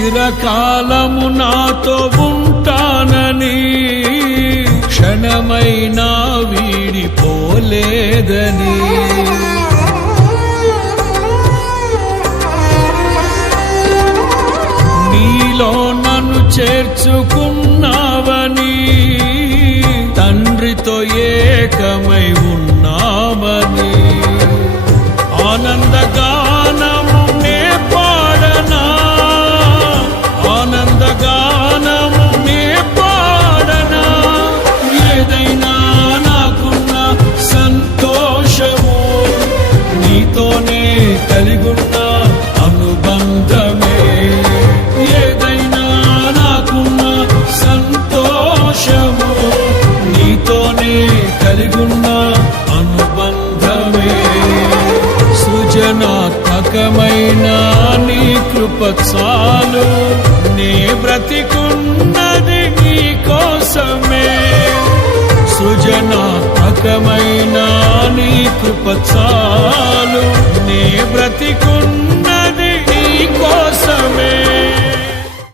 చిరకాలము నాతో ఉంటానని క్షణమైనా వీడిపోలేదని నీలో నన్ను చేర్చుకున్నావని తండ్రితో ఏకమై ఉన్నామని ఆనందగానము నే పాడనా ఆనందగానము నే పాడనా ఏదైనా నాకున్న సంతోషము నీతోనే కలిగున్న అనుబంధమే ఏదైనా నాకున్న సంతోషము నీతోనే కలిగున్న అనుబంధమే సృజనాత్మకమైన నీ కృప చాలు నే బ్రతికున్నది నీ కోసమే సృజనాత్మకమైన నీ కృప చాలు నే బ్రతికున్న